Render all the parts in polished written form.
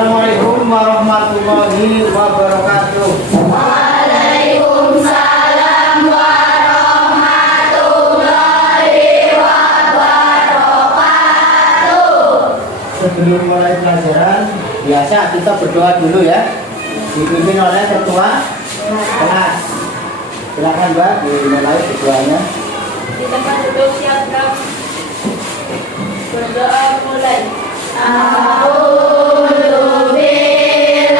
Assalamualaikum warahmatullahi wabarakatuh. Waalaikumsalam warahmatullahi wabarakatuh. Sebelum mulai pelajaran, biasa kita berdoa dulu ya. Dipimpin oleh ketua kelas. Silakan Mbak, dimulai berdoanya. Di tempat duduk siap-siap. Berdoa mulai. A'udzu billahi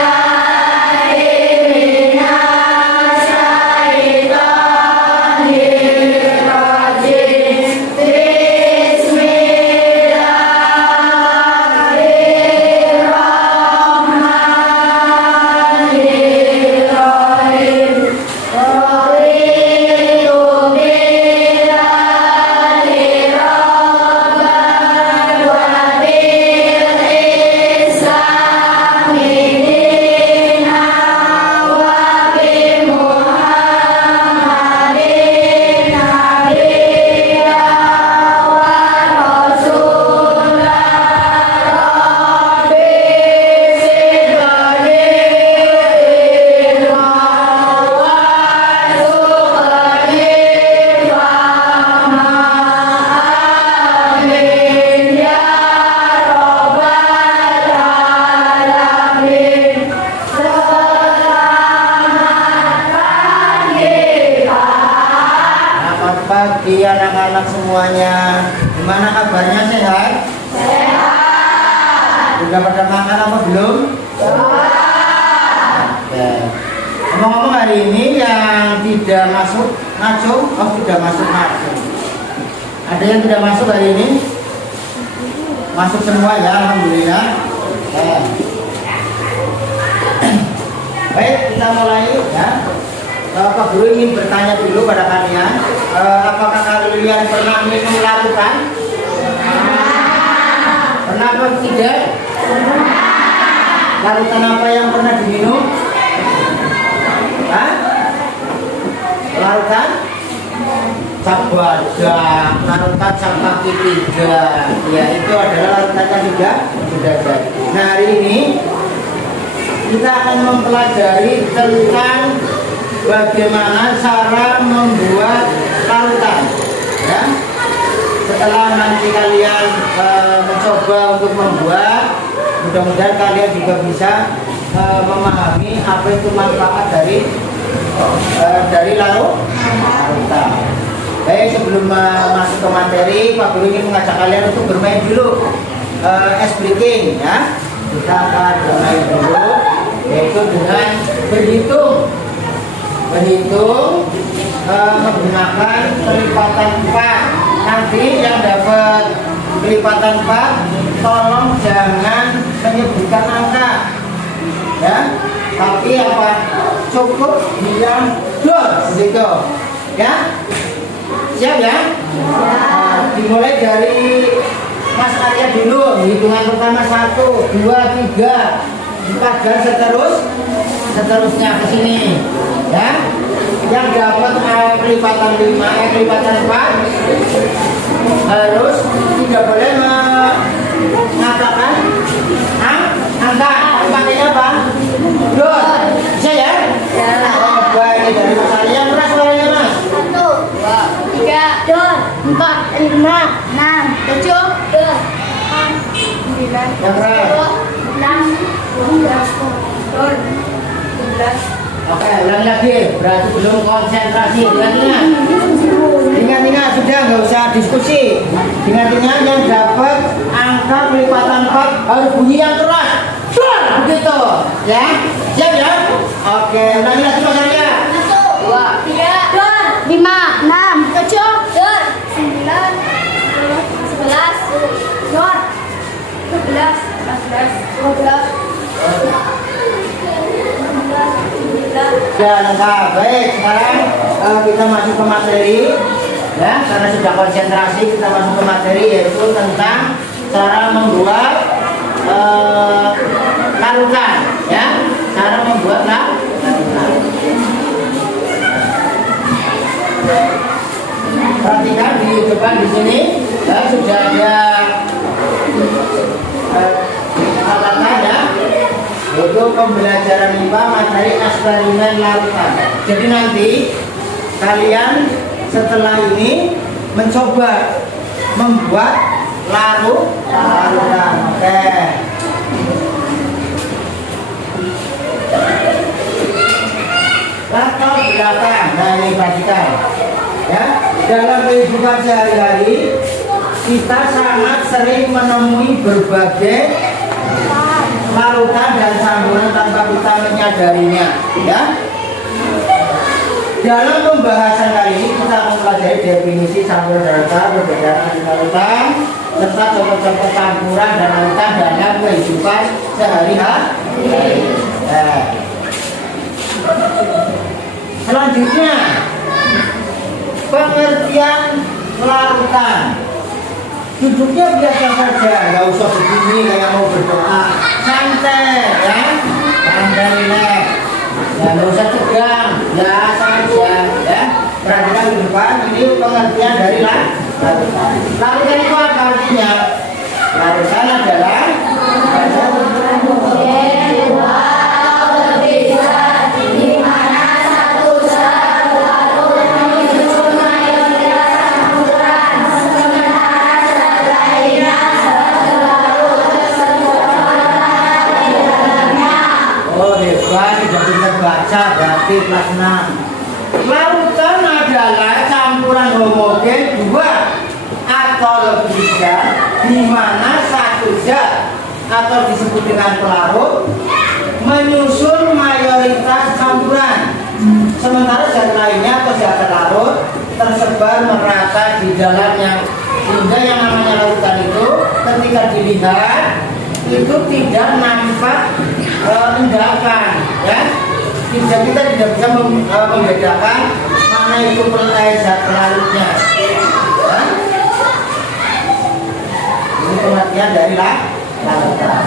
minasyaitonir rajim. Bismillahirrahmanirrahim. Raditu billahi rabban wa bil islami dinan wa bi Muhammadin nabiyyan wa rasulan. Rabbi zidni ilma warzuqni fahma. Amin ya rabbal alamin. Selamatkan kita. Selamat pagi anak-anak semuanya. Gimana kabarnya, sehat? Sehat. Sudah pada makan apa belum? Oke. Ngomong-ngomong, hari ini yang tidak masuk ngaco, sudah masuk ngaco. Ada yang tidak masuk hari ini? Masuk semua ya, alhamdulillah. Baik, kita mulai ya. Pak Guru ingin bertanya dulu pada kalian, apakah kalian pernah minum larutan? Pernah apa tidak? Larutan apa yang pernah diminum? Hah? Larutan? Sabada, larutan sang kaki tiga. Ya, itu adalah larutannya juga sudah jadi. Nah, hari ini kita akan mempelajari tentang bagaimana cara membuat larutan. Ya. Setelah nanti kalian mencoba untuk membuat, mudah-mudahan kalian juga bisa memahami apa itu manfaat dari larutan. Baik, sebelum masuk ke materi, Pak Guru ingin mengajak kalian untuk bermain dulu ice breaking ya. Kita akan bermain dulu, yaitu dengan berhitung menggunakan pelipatan 4. Nanti yang dapat pelipatan 4 tolong jangan menyebutkan angka ya, tapi apa, cukup bilang dot begitu ya. Siap ya? Dimulai dari Mas Arya dulu. Hitungan pertama 1, 2, 3, 4 dan seterusnya ke sini ya. Yang dapat pelipatan 5, pelipatan 4 harus tidak boleh mengatakan angka. Pakainya apa? Dot. Bisa ya? Baik, dari Mas Arya. Yang keras suaranya Mas. 1, 2, 3, 4, 5, 6, 7, 9, Yang keras. 11, 12, 13. Oke, ulang lagi. Berarti belum konsentrasi. Ingat-ingat, sudah nggak usah diskusi. Ingat-ingat, yang dapat angka pelipatan 4 harus bunyi yang keras. Begitu ya. Siap ya? Oke, ulangi lagi Mas Arya. 1, 2, 3, 5, 6, 7, 9, 11, 12, 13, 14, 15. Ya, lengkap. Baik, sekarang kita masuk ke materi ya, karena sudah konsentrasi kita masuk ke materi, yaitu tentang cara membuat larutan ya, cara membuat larutan. Perhatikan di depan di sini ya, sudah ada Itu pembelajaran IPA materi eksperimen larutan. Jadi nanti kalian setelah ini mencoba membuat larutan. Oke. Latar belakang. Nah ini perhatikan. Ya, dalam kehidupan sehari-hari kita sangat sering menemui berbagai larutan dan campuran tanpa kita menyadarinya, ya. Dalam pembahasan kali ini kita akan mempelajari definisi campuran larutan, perbedaan larutan, serta contoh-contoh campuran dan larutan dalam kehidupan sehari-hari. Selanjutnya, pengertian larutan. Duduknya biasa saja, nggak usah begini kayak mau berdoa, santai ya, santai relax, nggak usah tegang, biasa saja ya. Perhatikan di depan, ini pengertian dari larutan. Larutan itu apa artinya? Larutan adalah sudah bisa baca berarti kelas 6. Larutan adalah campuran homogen dua atau lebih zat di mana satu zat atau disebut dengan pelarut menyusun mayoritas campuran, sementara zat lainnya atau zat pelarut tersebar merata di dalamnya, sehingga yang namanya larutan itu ketika dilihat itu tidak nampak endakan, ya. Kita tidak bisa membedakan mana itu zat pelarutnya. Ya. Ini pengertian dari larutan.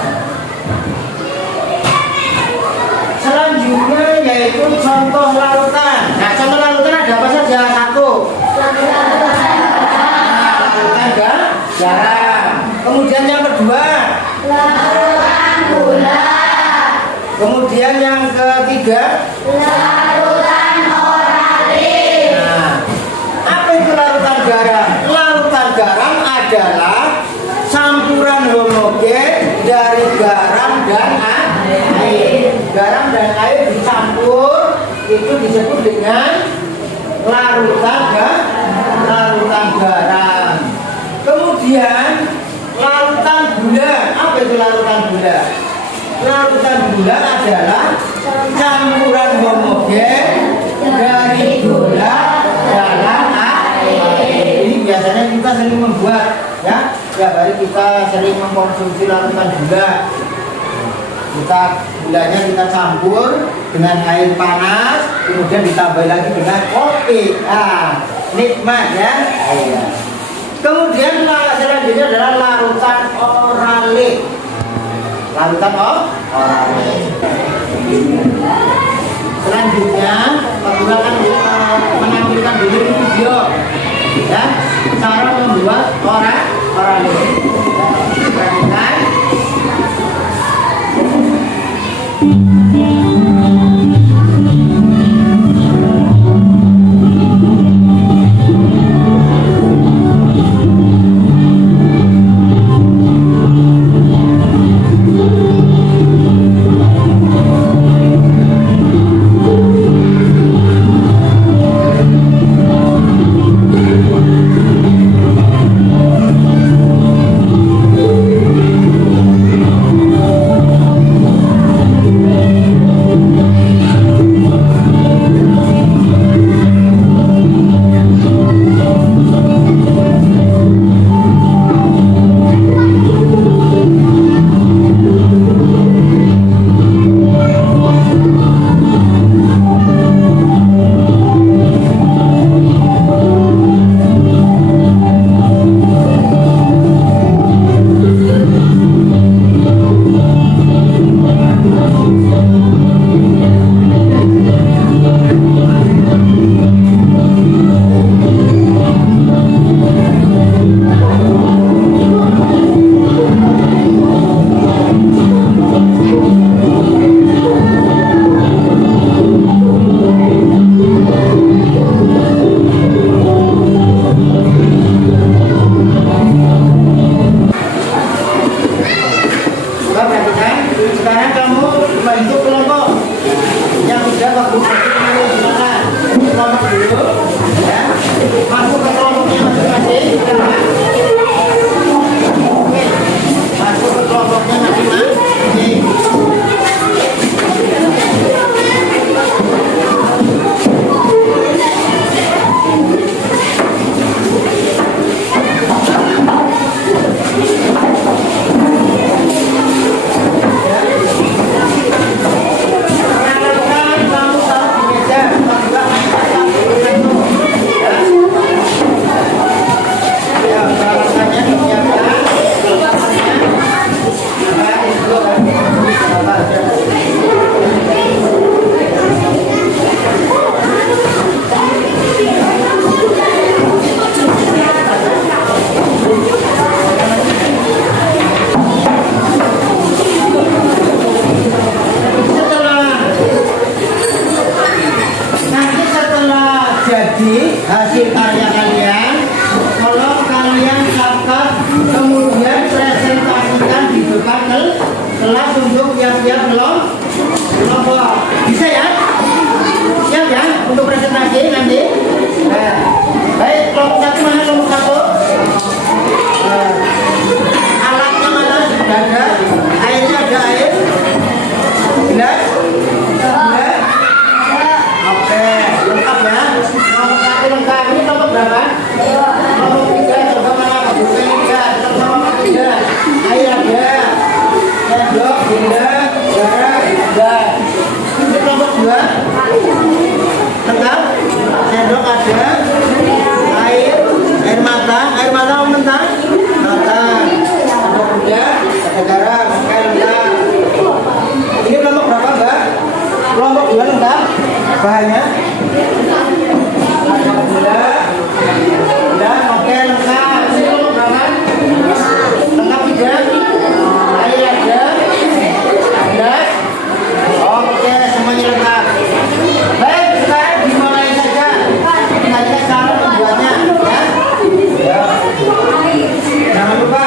Selanjutnya yaitu contoh larutan. Nah, contoh larutan ada apa saja? Satu, larutan garam. Kemudian yang kedua, larutan gula. kemudian yang ketiga, larutan oralit. nah, apa itu larutan garam? Larutan garam adalah campuran homogen dari garam dan air. Garam dan air dicampur itu disebut dengan larutan garam. Kemudian larutan gula. Apa itu larutan gula? Larutan gula adalah campuran homogen dari gula dalam air. Ini biasanya kita sering membuat, ya. Setiap hari kita sering mengkonsumsi larutan gula. Gulanya kita campur dengan air panas, kemudian ditambah lagi dengan kopi. Ah, nikmat ya. Kemudian selanjutnya adalah larutan oralit. Larutan oralit. Selanjutnya, Pak akan menampilkan dulu video, ya, cara membuat oralit. Perhatikan. Sekarang kamu bantu kelompok yang sudah bagus-bagus di mana? Kelompok dulu, ya. Masuk ke kelompoknya masing-masing. Oke, masuk ke kelompoknya masing-masing. Hasil karya kalian, kalau kalian catat kemudian presentasikan di depan kelas untuk yang kelompok. Bisa ya? Siap ya untuk presentasi nanti? Nah, baik, kelompok satu mana kelompok satu? Alatnya mana? Sudah ada? Airnya ada air? Gelas? Gelas? Oke, lengkap ya. Kelompok satu lengkap. Ini kelompok berapa? Kelompok 3. Coba mana? Bukan 3. Kelompok 3. Air ada. Sendok, gula, garam, ada. Ini kelompok 2. Lengkap. Sendok ada. Air matang. Air matang apa mentah? Matang. Sendok udah. Ada garam. Oke, lengkap. Ini kelompok berapa, Mbak? Kelompok 2 lengkap. Bahannya? Ada gula. Udah, oke, lengkap. Ini kelompok berapa? Lengkap juga. Air ada. Gelas. Oke, semuanya lengkap. Baik, sekarang dimulai saja. Kita cara membuatnya, ya. Jangan lupa.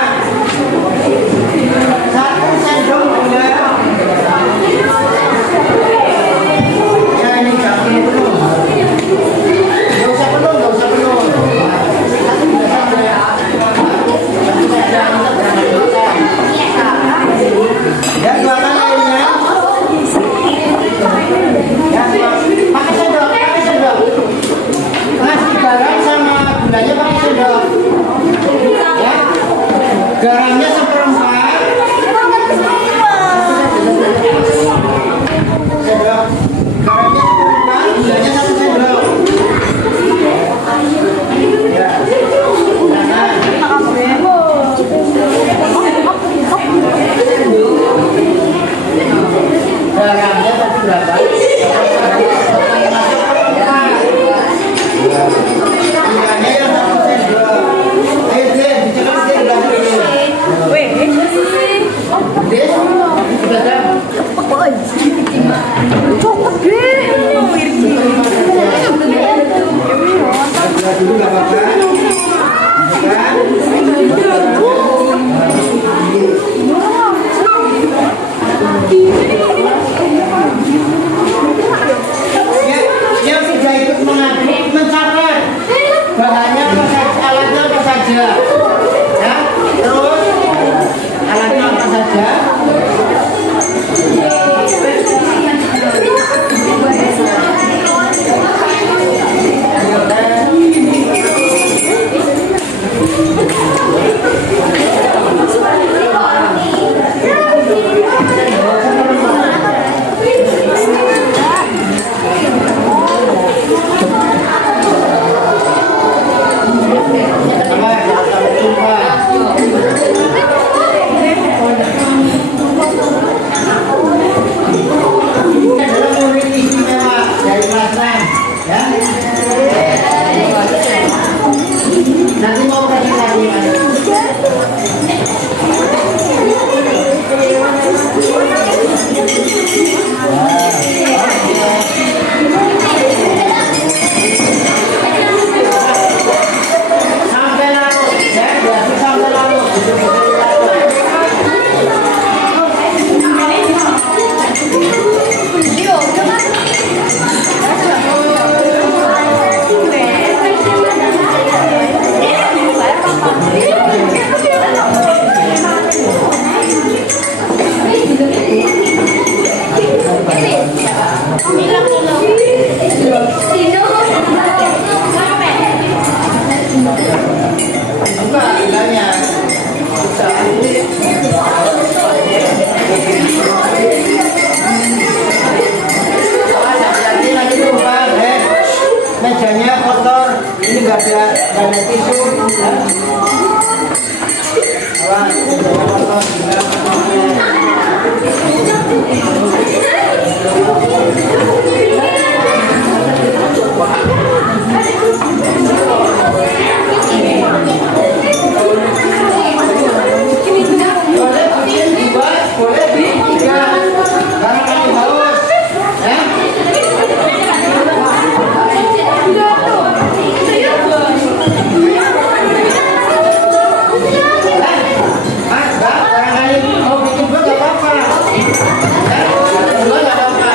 Kedua nggak apa-apa.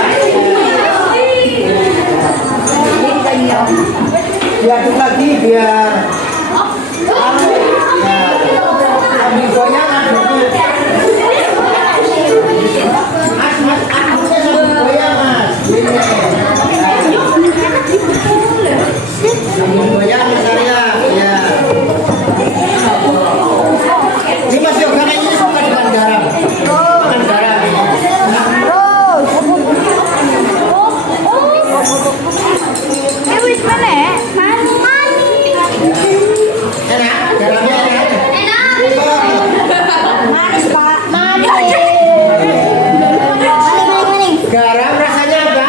Diaduk lagi biar ambil goyang aduknya. Mas, aduknya sambil goyang mas. Sambil goyang mas Arya. Ya. Ini Mas Yoga kayaknya suka dengan garam. Makan garam. Enak, garamnya enak. Garam rasanya apa?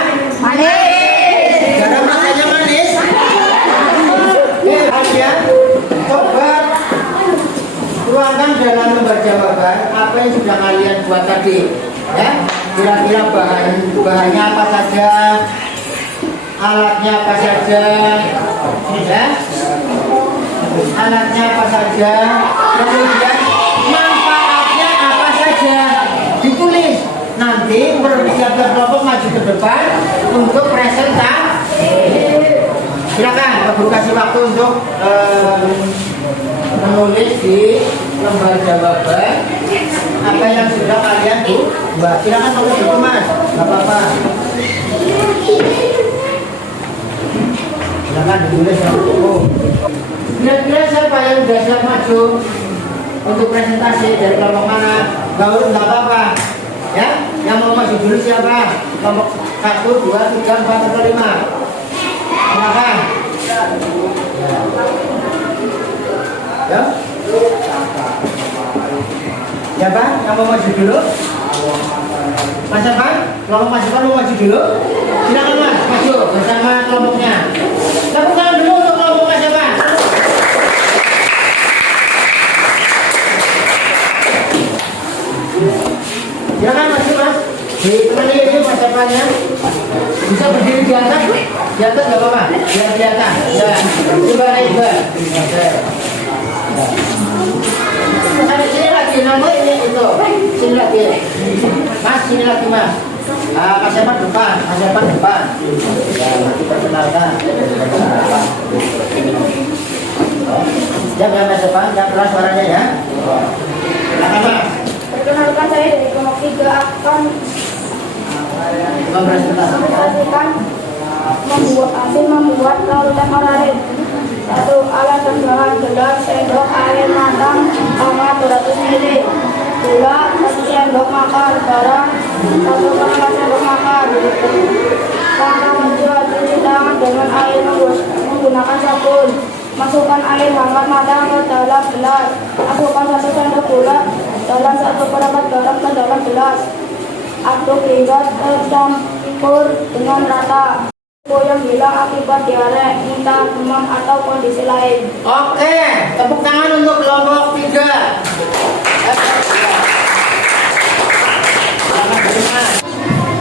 Garam rasanya manis. Aja coba tuangkan dalam lembar jawaban apa yang sudah kalian buat tadi. Ya, kira-kira bahannya apa saja, alatnya apa saja, ya, alatnya apa saja, kemudian manfaatnya apa saja, ditulis. Nanti berbicara kelompok maju ke depan untuk presentasi. Silakan, Ibu kasih waktu untuk menulis di lembar jawaban apa yang sudah kalian buat. Silakan tulis itu mas, nggak apa-apa. Silakan ditulis dulu. Kira-kira siapa yang sudah siap maju untuk presentasi dari kelompok mana? Nggak apa-apa. Ya, yang mau maju dulu siapa? Kelompok 1, 2, 3, 4, atau 5. Silakan. Ya. Siapa yang mau maju dulu? Mas Evan, kelompok Mas Evan mau maju dulu? Silakan mas, maju bersama kelompoknya. Tepuk tangan dulu untuk kelompok Mas Evan. Silakan maju mas. Ditemani ini Mas Evan ya. Bisa berdiri di atas? Di atas nggak apa-apa? Biar di atas. Ya. Coba naik Mbak. Sini lagi, nama ini itu. Sini lagi. Mas, sini lagi mas. Mas Evan depan, Mas Evan depan. Ya, nanti perkenalkan. Jangan Mas Evan, jangan keras suaranya ya. Silakan mas. Perkenalkan saya dari kelompok 3 akan mempresentasikan membuat larutan oralit. 1. Alat dan bahan: gelas, sendok, air matang, hangat 200 ml, gula 1 sendok makan, garam 1,5 sendok makan. Langkah 2. Cuci tangan dengan air menggunakan sabun. Masukkan air hangat matang ke dalam gelas. Masukkan 1 sendok gula dalam 1/4 garam ke dalam gelas. Aduk hingga tercampur dengan rata. Yang hilang akibat diare, muntah, demam, atau kondisi lain. Oke, tepuk tangan untuk kelompok 3.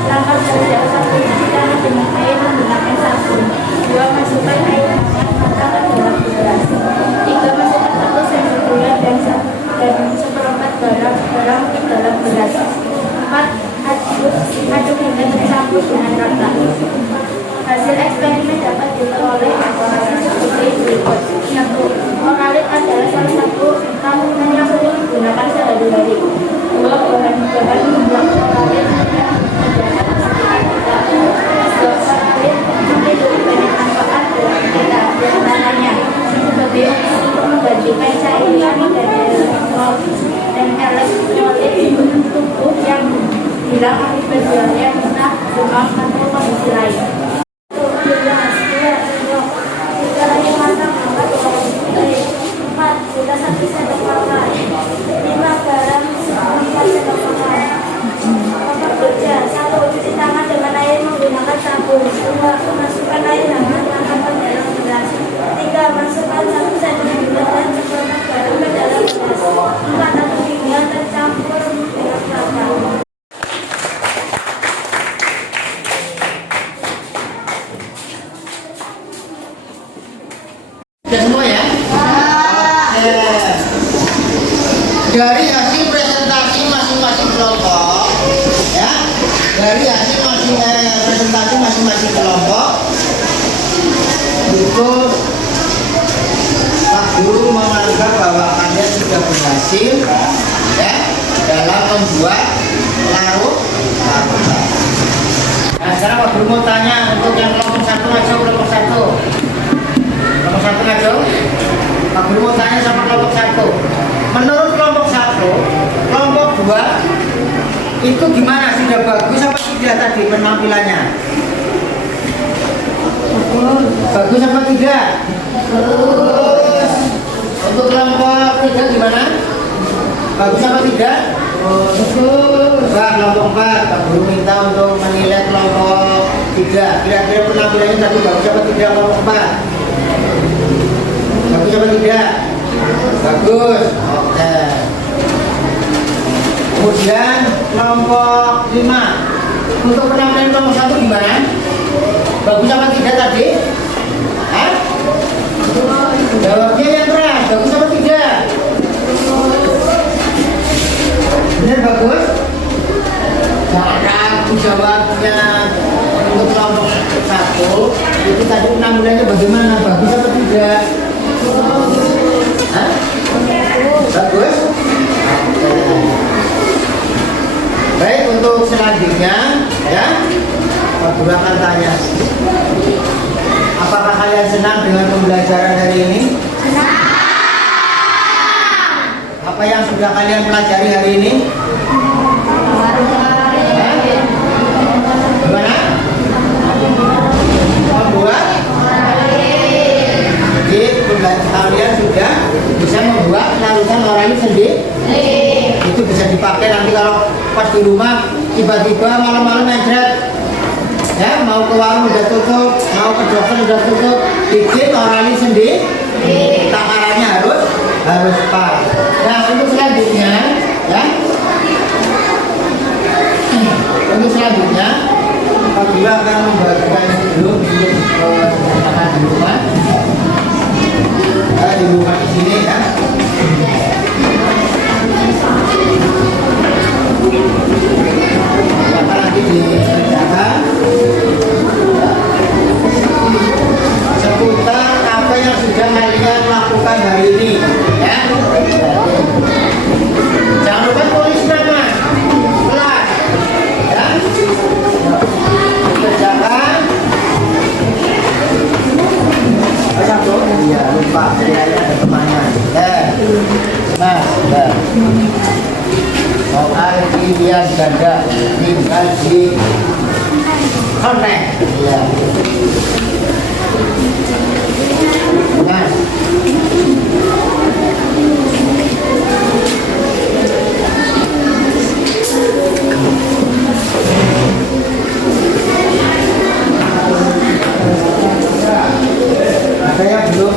Langkah 1. Cuci tangan dengan air menggunakan sabun. 2. Masukkan air hangat matang ke dalam gelas. 3. Masukkan 1 sendok gula dan 1/4 garam ke dalam gelas. 4. Aduk hingga tercampur dengan rata. Hasil eksperimen dapat diperoleh informasi seperti berikut. 1. Oralit adalah salah satu ramuan yang sering digunakan sehari-hari. 2. Bahan-bahan membuat oralit yang terdapat di sekitar kita. 3. Oralit memiliki banyak manfaat dalam kita, diantaranya sebagai untuk menggantikan cairan dan elektrolit di tubuh yang hilang akibat diare, muntah, demam, atau kondisi lain. Masukkan air hangat ke dalam gelas. 3. Masukkan 1 sendok gula dan 1/4 garam ke dalam gelas. 4. Aduk hingga tercampur dengan rata. Sudah semua ya? Dari hasil presentasi masing-masing kelompok, ya, dari hasil presentasi masing-masing kelompok itu Pak Guru menganggap bahwa kalian sudah berhasil ya dalam membuat larut. Nah sekarang Pak Guru mau tanya untuk yang kelompok 1 ngaco, kelompok 1 ngaco. Pak Guru mau tanya sama kelompok 1. Menurut kelompok 1, kelompok 2 itu gimana? Sudah bagus apa tidak tadi penampilannya? Bagus apa tidak? Bagus. Untuk kelompok 3 gimana? Bagus apa tidak? Bagus. Kelompok 4, Pak Guru minta untuk menilai kelompok 3. Kira-kira penampilannya tadi bagus apa tidak kelompok 4? Bagus apa tidak? Bagus. Oke. Kemudian kelompok 5. Untuk penampilan kelompok 1 gimana? Bagus apa tidak tadi? Hah? Jawabnya yang keras. Bagus apa tidak? Benar bagus? Cara aku jawabnya untuk kelompok 1 itu tadi penampilannya bagaimana? Bagus apa tidak? Hah? Bagus? Baik, untuk selanjutnya ya Pak Guru akan tanya, apakah kalian senang dengan pembelajaran hari ini? Senang. Apa yang sudah kalian pelajari hari ini? Gimana? Membuat? Jadi kalian sudah bisa membuat larutan orali sendiri. Itu bisa dipakai nanti kalau pas di rumah tiba-tiba malam-malam ngejret ya, mau ke warung udah tutup, mau ke dokter udah tutup, bikin orali sendiri. Takarannya harus pas. Nah untuk selanjutnya ya, untuk selanjutnya Pak Guru akan membagikan dulu untuk teman-teman di rumah, di rumah di sini ya. Apa lagi dikerjakan seputar apa yang sudah kalian lakukan hari ini ya. Jangan lupa tulis nama kelas ya. Kerjakan satu ya, lupa jadi ada temannya Alfian ganda tinggal di kontak ya. Nah ada yang belum?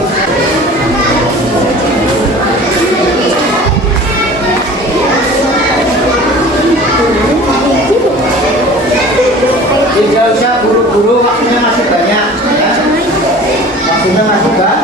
Tidak usah buru-buru, waktunya masih banyak ya. Waktunya masih banyak.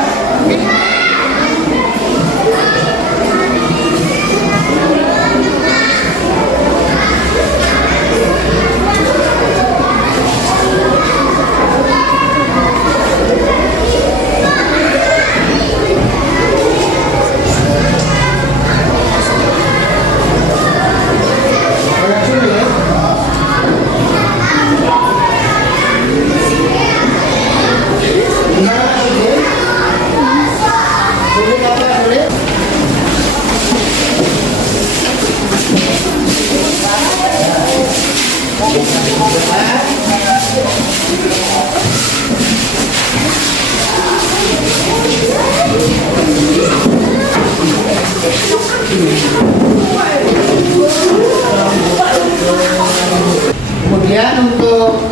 Kemudian untuk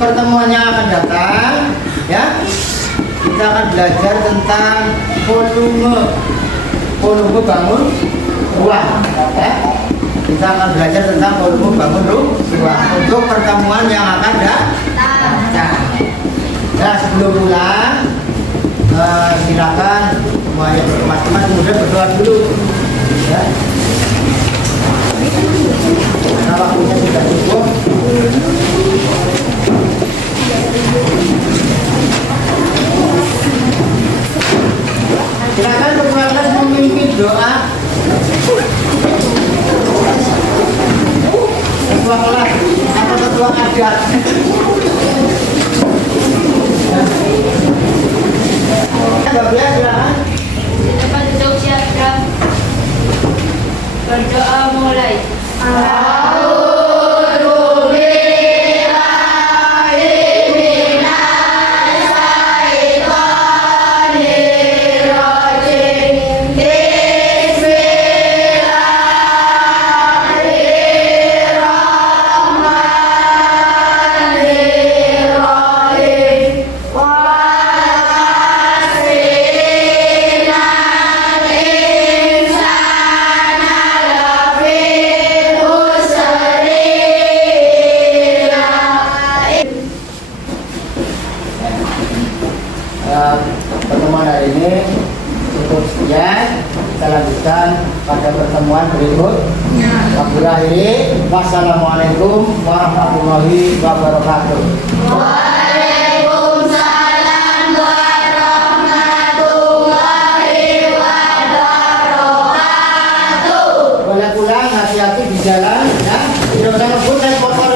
pertemuan yang akan datang ya, kita akan belajar tentang volume bangun ruang ya. Kita akan belajar tentang volume bangun ruang untuk pertemuan yang akan datang. Nah sebelum pulang silakan semuanya berkemas-kemas, kemudian berdoa dulu ya. Karena waktunya sudah cukup. padat. Mbak Bia, silakan. Tempat duduk siap. Berdoa mulai. Pertemuan hari ini cukup sekian. Kita lanjutkan pada pertemuan berikutnya. Wassalamualaikum warahmatullahi wabarakatuh. Waalaikumsalam warahmatullahi wabarakatuh. Boleh pulang, hati-hati di jalan ya. Tidak usah ngebut naik motor